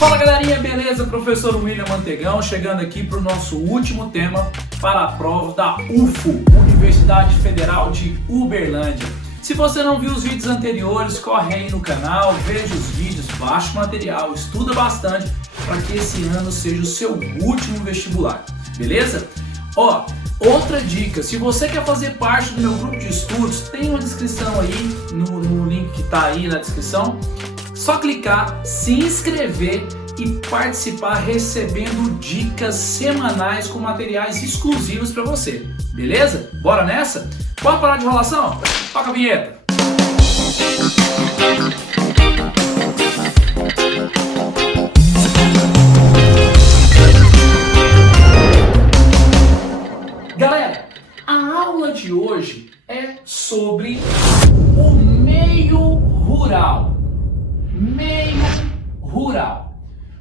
Fala galerinha, beleza? Professor William Mantegão chegando aqui para o nosso último tema para a prova da UFO, Universidade Federal de Uberlândia. Se você não viu os vídeos anteriores, corre aí no canal, veja os vídeos, baixa o material, estuda bastante para que esse ano seja o seu último vestibular, beleza? Ó, outra dica, se você quer fazer parte do meu grupo de estudos, tem uma descrição aí, no link que está aí na descrição. Só clicar, se inscrever e participar recebendo dicas semanais com materiais exclusivos para você, beleza? Bora nessa? Bora parar de enrolação? Toca a vinheta! Galera, a aula de hoje é sobre o meio rural. Meio rural.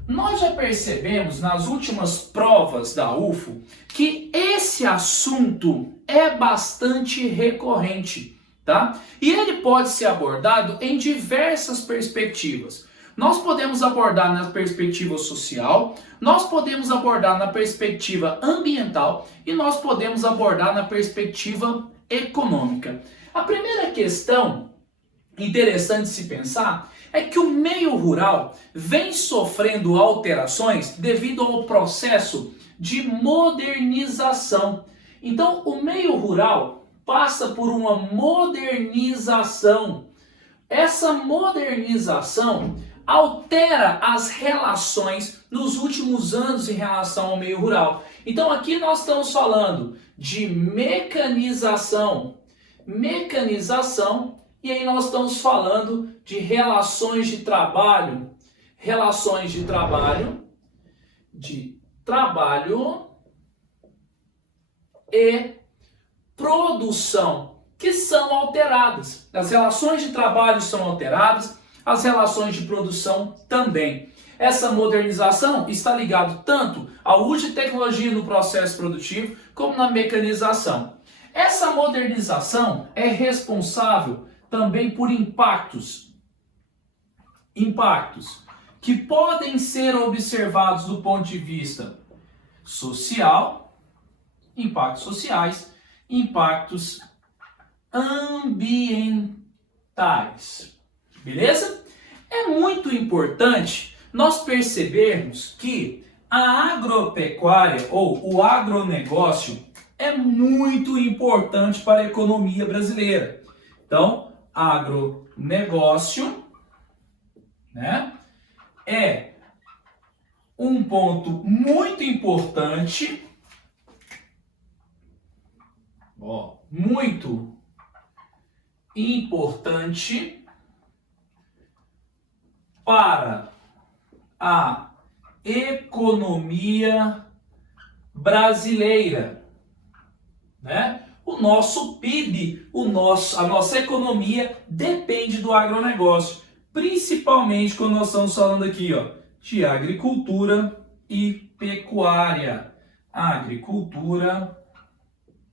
Nós já percebemos nas últimas provas da UFO que esse assunto é bastante recorrente, tá? E ele pode ser abordado em diversas perspectivas. Nós podemos abordar na perspectiva social, nós podemos abordar na perspectiva ambiental e nós podemos abordar na perspectiva econômica. A primeira questão interessante de se pensar é que o meio rural vem sofrendo alterações devido ao processo de modernização. Então, o meio rural passa por uma modernização. Essa modernização altera as relações nos últimos anos em relação ao meio rural. Então, aqui nós estamos falando de mecanização. E aí nós estamos falando de relações de trabalho e produção, que são alteradas. As relações de trabalho são alteradas, as relações de produção também. Essa modernização está ligada tanto ao uso de tecnologia no processo produtivo, como na mecanização. Essa modernização é responsável também por impactos que podem ser observados do ponto de vista social, impactos sociais, impactos ambientais. Beleza? É muito importante nós percebermos que a agropecuária ou o agronegócio é muito importante para a economia brasileira. Então, agronegócio, né, é um ponto muito importante, muito importante para a economia brasileira, né? O nosso PIB, a nossa economia depende do agronegócio, principalmente quando nós estamos falando aqui, ó, de agricultura e pecuária. Agricultura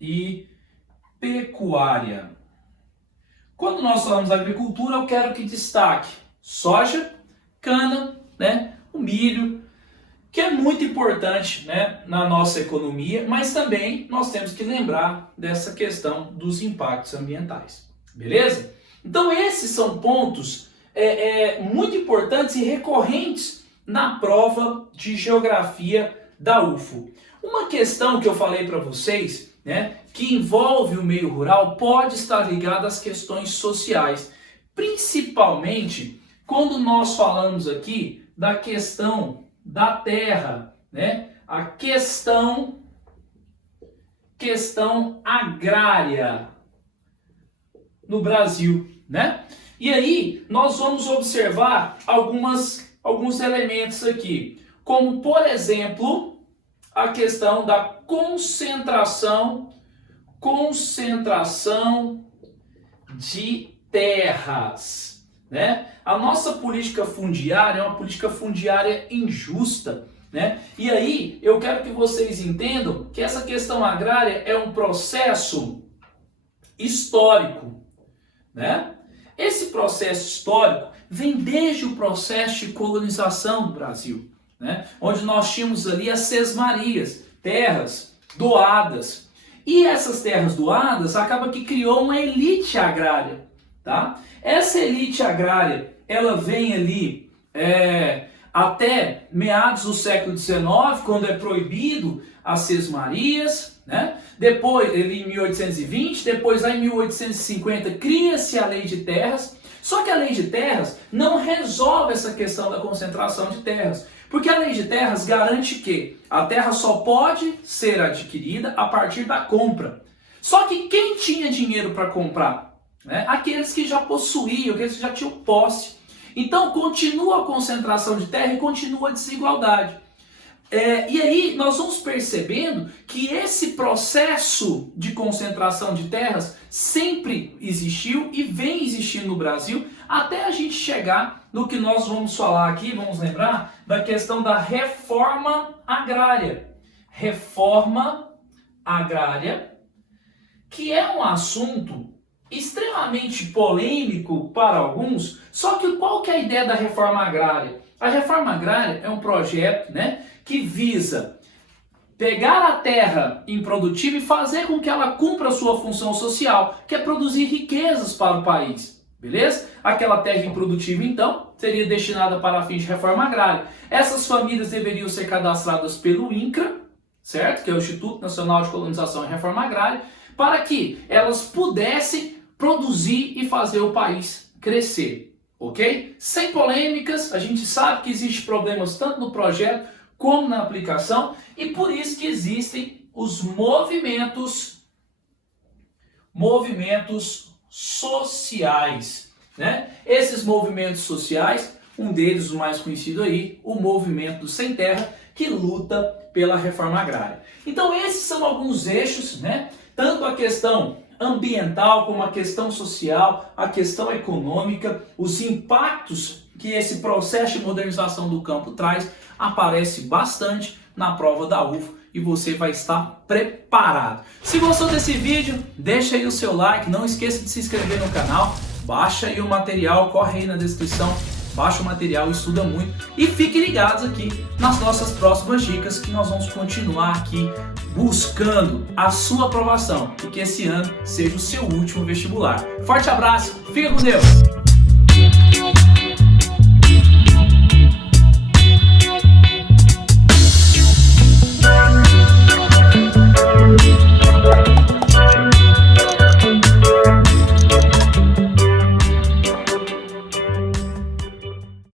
e pecuária. Quando nós falamos de agricultura, eu quero que destaque soja, cana, né, o milho, que é muito importante, né, na nossa economia, mas também nós temos que lembrar dessa questão dos impactos ambientais, beleza? Então esses são pontos muito importantes e recorrentes na prova de geografia da UFO. Uma questão que eu falei para vocês, né, que envolve o meio rural, pode estar ligada às questões sociais, principalmente quando nós falamos aqui da questão da terra, né? A questão agrária no Brasil, né? E aí nós vamos observar alguns elementos aqui, como por exemplo a questão da concentração de terras, né? A nossa política fundiária é uma política fundiária injusta, né? E aí eu quero que vocês entendam que essa questão agrária é um processo histórico, né? Esse processo histórico vem desde o processo de colonização do Brasil, né? Onde nós tínhamos ali as sesmarias, terras doadas. E essas terras doadas acaba que criou uma elite agrária, tá? Essa elite agrária, ela vem ali até meados do século XIX, quando é proibido as sesmarias, né? Depois, em 1820, depois lá em 1850, cria-se a Lei de Terras. Só que a Lei de Terras não resolve essa questão da concentração de terras. Porque a Lei de Terras garante que a terra só pode ser adquirida a partir da compra. Só que quem tinha dinheiro para comprar? Né? Aqueles que já possuíam, aqueles que já tinham posse. Então continua a concentração de terra e continua a desigualdade. E aí nós vamos percebendo que esse processo de concentração de terras sempre existiu e vem existindo no Brasil, até a gente chegar no que nós vamos falar aqui, vamos lembrar da questão da reforma agrária. Reforma agrária, que é um assunto extremamente polêmico para alguns, só que qual que é a ideia da reforma agrária? A reforma agrária é um projeto, né, que visa pegar a terra improdutiva e fazer com que ela cumpra a sua função social, que é produzir riquezas para o país, beleza? Aquela terra improdutiva, então, seria destinada para fins de reforma agrária. Essas famílias deveriam ser cadastradas pelo INCRA, certo? Que é o Instituto Nacional de Colonização e Reforma Agrária, para que elas pudessem produzir e fazer o país crescer, ok? Sem polêmicas, a gente sabe que existem problemas tanto no projeto como na aplicação, e por isso que existem os movimentos sociais, né? Esses movimentos sociais, um deles, o mais conhecido aí, o Movimento do Sem Terra, que luta pela reforma agrária. Então esses são alguns eixos, né? Tanto a questão ambiental como a questão social, a questão econômica, os impactos que esse processo de modernização do campo traz, aparece bastante na prova da UFO e você vai estar preparado. Se gostou desse vídeo, deixa aí o seu like, não esqueça de se inscrever no canal, baixa aí o material, corre aí na descrição, baixa o material, estuda muito e fique ligados aqui nas nossas próximas dicas que nós vamos continuar aqui buscando a sua aprovação e que esse ano seja o seu último vestibular. Forte abraço, fica com Deus!